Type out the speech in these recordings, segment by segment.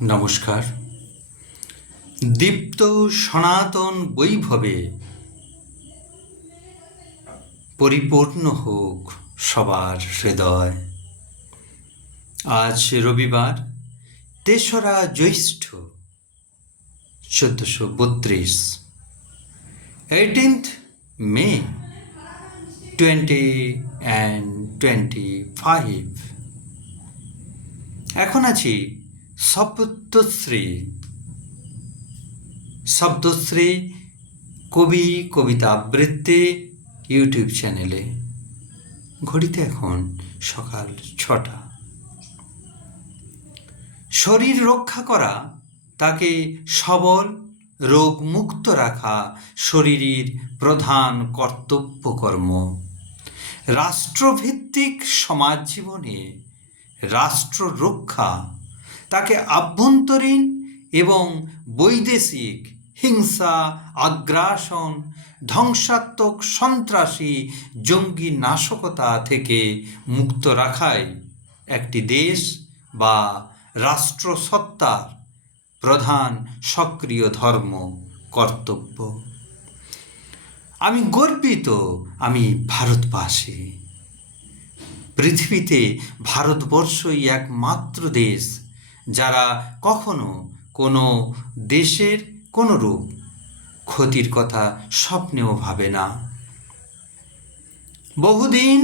নমস্কার। দীপ্ত সনাতন বৈভবে পরিপূর্ণ হোক সবার হৃদয়। আজ রবিবার ৩রা জ্যৈষ্ঠ ১৪৩২, 18th May 2025। এখন আছি শব্দশ্রী কবি কবিতা আবৃত্তি ইউটিউব চ্যানেলে। ঘড়িতে এখন সকাল ৬টা। শরীর রক্ষা করা, তাকে সবল রোগমুক্ত রাখা শরীরের প্রধান কর্তব্যকর্ম। রাষ্ট্রভিত্তিক সমাজ জীবনে রাষ্ট্র রক্ষা, তাকে আভ্যন্তরীণ এবং বৈদেশিক হিংসা, আগ্রাসন, ধ্বংসাত্মক সন্ত্রাসী জঙ্গি নাশকতা থেকে মুক্ত রাখাই একটি দেশ বা রাষ্ট্রসত্তার প্রধান সক্রিয় ধর্ম কর্তব্য। আমি গর্বিত, আমি ভারতবাসী। পৃথিবীতে ভারতবর্ষই একমাত্র দেশ যারা কখনো কোনো দেশের কোনোরূপ ক্ষতির কথা স্বপ্নেও ভাবে না। বহুদিন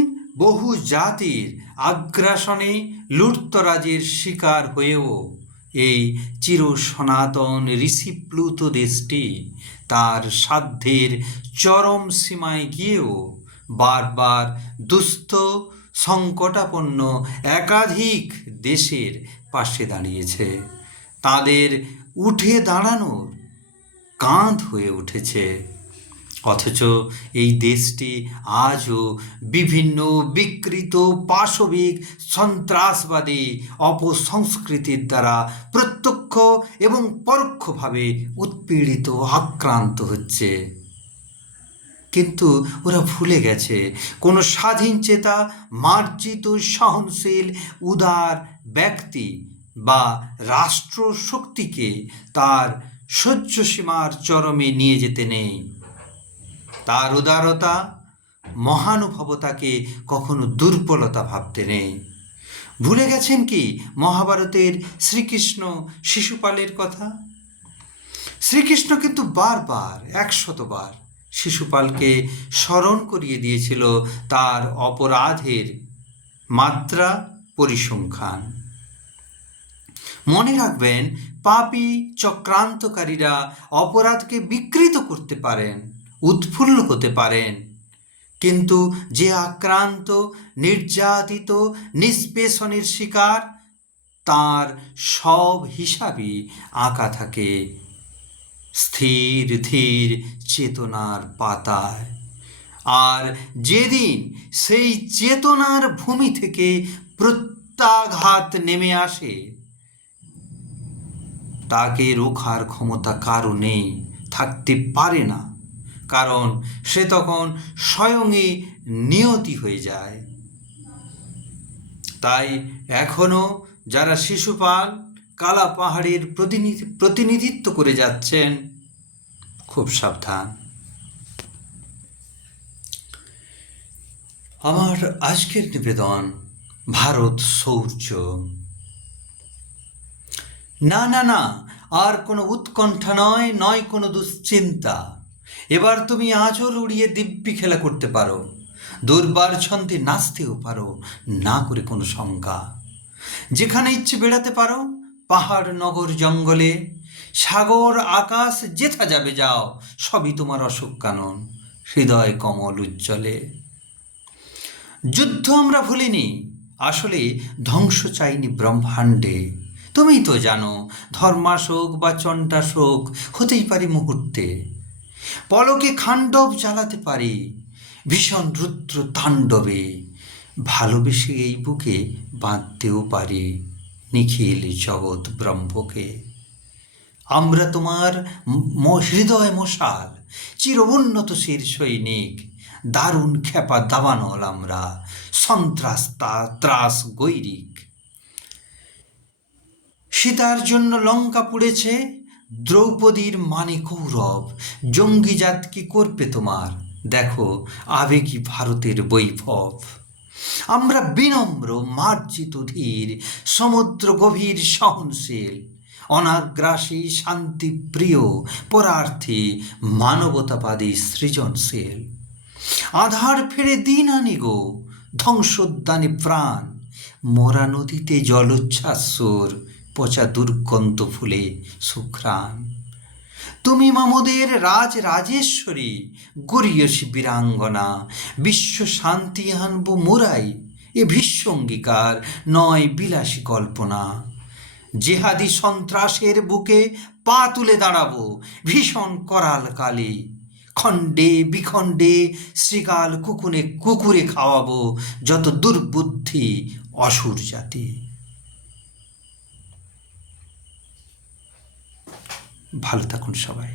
বহু জাতির আগ্রাসনে লুটতরাজের শিকার হয়েও এই চির সনাতন ঋষিপ্লুত দেশটি তার সাধ্যের চরম সীমায় গিয়েও বারবার দুস্থ সংকটাপন্ন একাধিক দেশের পাশে দাঁড়িয়েছে। তাদের উঠে দাঁড়ানোর কাঁধ হয়ে উঠেছে। অথচ এই দেশটি আজও বিভিন্ন বিকৃত পাশবিক সন্ত্রাসবাদী অপসংস্কৃতির দ্বারা প্রত্যক্ষ এবং পরোক্ষভাবে উৎপীড়িত, আক্রান্ত হচ্ছে। কিন্তু ওরা ভুলে গেছে, কোনো স্বাধীনচেতা, মার্জিত, সহনশীল, উদার ব্যক্তি বা রাষ্ট্র শক্তিকে তার সহ্য সীমার চরমে নিয়ে যেতে নেই। তার উদারতা, মহানুভবতাকে কখনো দুর্বলতা ভাবতে নেই। ভুলে গেছেন কি মহাভারতের শ্রীকৃষ্ণ শিশুপালের কথা? শ্রীকৃষ্ণ কিন্তু বারবার ১০০বার শিশুপালকে স্মরণ করিয়ে দিয়েছিল তার অপরাধের মাত্রা পরিসংখ্যান। মনে রাখবেন, পাপী চক্রান্তকারীরা অপরাধকে বিকৃত করতে পারেন, উৎফুল্ল হতে পারেন, কিন্তু যে আক্রান্ত, নির্যাতিত, নিষ্পেষণের শিকার, তার সব হিসাবই আঁকা থাকে স্থির ধীর চেতনার পাতায়। আর যেদিন সেই চেতনার ভূমি থেকে প্রত্যাঘাত নেমে আসে, তাকে রোখার ক্ষমতা কারও নেই, থাকতে পারে না, কারণ সে তখন স্বয়ংই নিয়তি হয়ে যায়। তাই এখনও যারা শিশুপাল কালা পাহাড়ের প্রতিনিধিত্ব করে যাচ্ছেন, খুব সাবধান। আমার আজকের নিবেদন ভারত শৌর্য। না না না, আর কোনো উৎকণ্ঠা নয় কোনো দুশ্চিন্তা। এবার তুমি আঁচল উড়িয়ে দিব্যি খেলা করতে পারো, দুর্বার ছন্দে নাচতেও পারো, না করে কোনো শঙ্কা। যেখানে ইচ্ছে বেড়াতে পারো, পাহাড় নগর জঙ্গলে, সাগর আকাশ যেথা যাবে যাও, সবই তোমার অশোক কানন, হৃদয় কমল উজ্জ্বলে। যুদ্ধ আমরা ভুলিনি, আসলে ধ্বংস চাইনি ব্রহ্মাণ্ডে। তুমি তো জানো, ধর্মাশোক বা চণ্ডাশোক হতেই পারে মুহূর্তে। পলকে খাণ্ডব জ্বালাতে পারি ভীষণ রুদ্র তাণ্ডবে। ভালোবেসে এই বুকে বাঁধতেও পারি নিখিল জগৎ ব্রহ্মকে। আমরা তোমার হৃদয় মশাল, চির উন্নত শির সৈনিক, দারুণ খেপা দাবানল আমরা, সন্ত্রাস ত্রাস গৈরিক। সীতার জন্য লঙ্কা পুড়েছে, দ্রৌপদীর মানে কৌরব। জঙ্গিজাত কি করবে তোমার, দেখো আবেগী ভারতের বৈভব। আমরা বিনম্র মার্জিত ধীর, সমুদ্র গভীর সহনশীল, অনাগ্রাসী শান্তিপ্রিয়, পরার্থী মানবতাবাদী সৃজনশীল। আধার ফেরে দিন আনি গো, ধ্বংসোদ্যানে প্রাণ, মরা নদীতে জলোচ্ছ্বাস সুর, পচা দুর্গন্ধ ফুলে সুঘ্রাণ। তুমি মামদের রাজরাজেশ্বরী, গরীয়সী বীরাঙ্গনা, বিশ্ব শান্তি আনব মোরাই, এ ভীষ্ম অঙ্গীকার নয় বিলাসী কল্পনা। জেহাদি সন্ত্রাসের বুকে পা তুলে দাঁড়াবো, ভীষণ করাল কালে, খণ্ডে বিখণ্ডে শৃগাল কুকুরে খাওয়াবো যত দুর্বুদ্ধি অসুর জাতি। ভালো থাকুন সবাই।